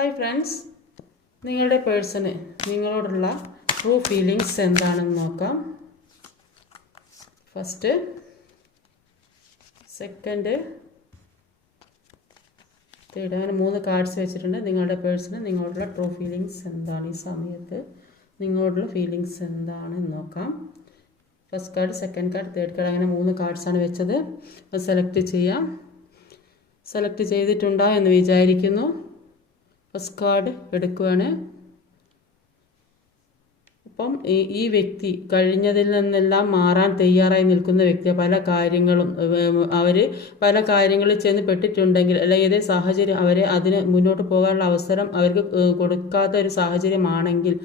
Hi friends, നിങ്ങളുടെ person നിങ്ങളോടുള്ള true feelings എന്താണെന്ന് നോക്കാം. ഫസ്റ്റ്, സെക്കൻഡ്, തേർഡ്, അങ്ങനെ 3 കാർഡ്സ് വെച്ചിട്ടുണ്ട്. നിങ്ങളുടെ പേഴ്സണ് നിങ്ങളോടുള്ള ട്രൂ ഫീലിങ്സ് എന്താണ്, ഈ സമയത്ത് നിങ്ങളോടുള്ള ഫീലിങ്സ് എന്താണെന്ന് നോക്കാം. First card, second card, third card, അങ്ങനെ 3 കാർഡ്സാണ് വെച്ചത്. അത് സെലക്ട് ചെയ്യാം. സെലക്ട് ചെയ്തിട്ടുണ്ടോ എന്ന് വിചാരിക്കുന്നു. ഫസ്റ്റ് കാർഡ് എടുക്കുകയാണ്. അപ്പം ഈ വ്യക്തി കഴിഞ്ഞതിൽ നിന്നെല്ലാം മാറാൻ തയ്യാറായി നിൽക്കുന്ന വ്യക്തി. പല കാര്യങ്ങളും അവർ പല കാര്യങ്ങളിൽ ചെന്ന് പെട്ടിട്ടുണ്ടെങ്കിൽ, അല്ലെങ്കിൽ ഏതേ സാഹചര്യം അവരെ അതിന് മുന്നോട്ട് പോകാനുള്ള അവസരം അവർക്ക് കൊടുക്കാത്ത ഒരു സാഹചര്യമാണെങ്കിൽ,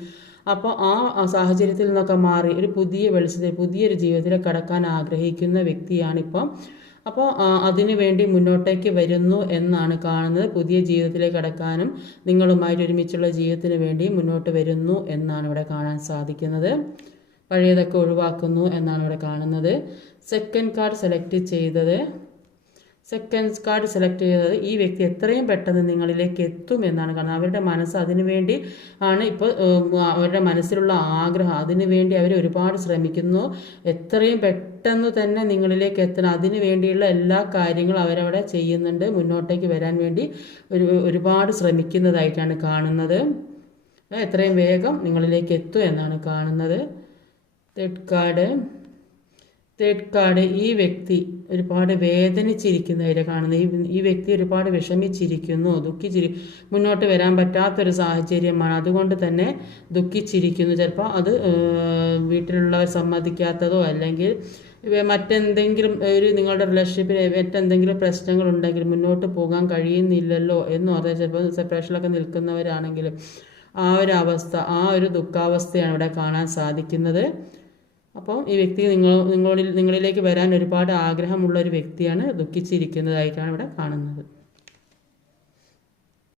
അപ്പോൾ ആ സാഹചര്യത്തിൽ നിന്നൊക്കെ മാറി ഒരു പുതിയ വെളിച്ചത്തിൽ പുതിയൊരു ജീവിതത്തിൽ കടക്കാൻ ആഗ്രഹിക്കുന്ന വ്യക്തിയാണിപ്പം. അപ്പോൾ അതിനു വേണ്ടി മുന്നോട്ടേക്ക് വരുന്നു എന്നാണ് കാണുന്നത്. പുതിയ ജീവിതത്തിലേക്ക് കടക്കാനും നിങ്ങളുമായിട്ട് ഒരുമിച്ചുള്ള ജീവിതത്തിന് വേണ്ടി മുന്നോട്ട് വരുന്നു എന്നാണ് ഇവിടെ കാണാൻ സാധിക്കുന്നത്. പഴയതൊക്കെ ഒഴിവാക്കുന്നു എന്നാണ് ഇവിടെ കാണുന്നത്. സെക്കൻഡ് കാർഡ് സെലക്ട് ചെയ്തത് ഈ വ്യക്തി എത്രയും പെട്ടെന്ന് നിങ്ങളിലേക്ക് എത്തും എന്നാണ് കാണുന്നത്. അവരുടെ മനസ്സ് അതിനുവേണ്ടി ആണ് ഇപ്പോൾ, അവരുടെ മനസ്സിലുള്ള ആഗ്രഹം അതിനുവേണ്ടി അവർ ഒരുപാട് ശ്രമിക്കുന്നു. എത്രയും പെട്ടെന്ന് തന്നെ നിങ്ങളിലേക്ക് എത്തണം, അതിനു വേണ്ടിയുള്ള എല്ലാ കാര്യങ്ങളും അവരവിടെ ചെയ്യുന്നുണ്ട്. മുന്നോട്ടേക്ക് വരാൻ വേണ്ടി ഒരുപാട് ശ്രമിക്കുന്നതായിട്ടാണ് കാണുന്നത്. എത്രയും വേഗം നിങ്ങളിലേക്ക് എത്തും എന്നാണ് കാണുന്നത്. തേർഡ് കാർഡ് ഈ വ്യക്തി ഒരുപാട് വേദനിച്ചിരിക്കുന്നതായിട്ട് കാണുന്നത്. ഈ വ്യക്തി ഒരുപാട് വിഷമിച്ചിരിക്കുന്നു, മുന്നോട്ട് വരാൻ പറ്റാത്തൊരു സാഹചര്യമാണ്. അതുകൊണ്ട് തന്നെ ദുഃഖിച്ചിരിക്കുന്നു. ചിലപ്പോൾ അത് വീട്ടിലുള്ളവർ സമ്മതിക്കാത്തതോ അല്ലെങ്കിൽ മറ്റെന്തെങ്കിലും നിങ്ങളുടെ റിലേഷൻഷിപ്പിൽ മറ്റെന്തെങ്കിലും പ്രശ്നങ്ങളുണ്ടെങ്കിൽ മുന്നോട്ട് പോകാൻ കഴിയുന്നില്ലല്ലോ എന്ന് പറഞ്ഞാൽ ചിലപ്പോൾ സെപ്പറേഷനിലൊക്കെ നിൽക്കുന്നവരാണെങ്കിലും ആ ഒരു ദുഃഖാവസ്ഥയാണ് ഇവിടെ കാണാൻ സാധിക്കുന്നത്. അപ്പോൾ ഈ വ്യക്തി നിങ്ങളിലേക്ക് വരാൻ ഒരുപാട് ആഗ്രഹമുള്ള ഒരു വ്യക്തിയാണ്. ദുഃഖിച്ചിരിക്കുന്നതായിട്ടാണ് ഇവിടെ കാണുന്നത്.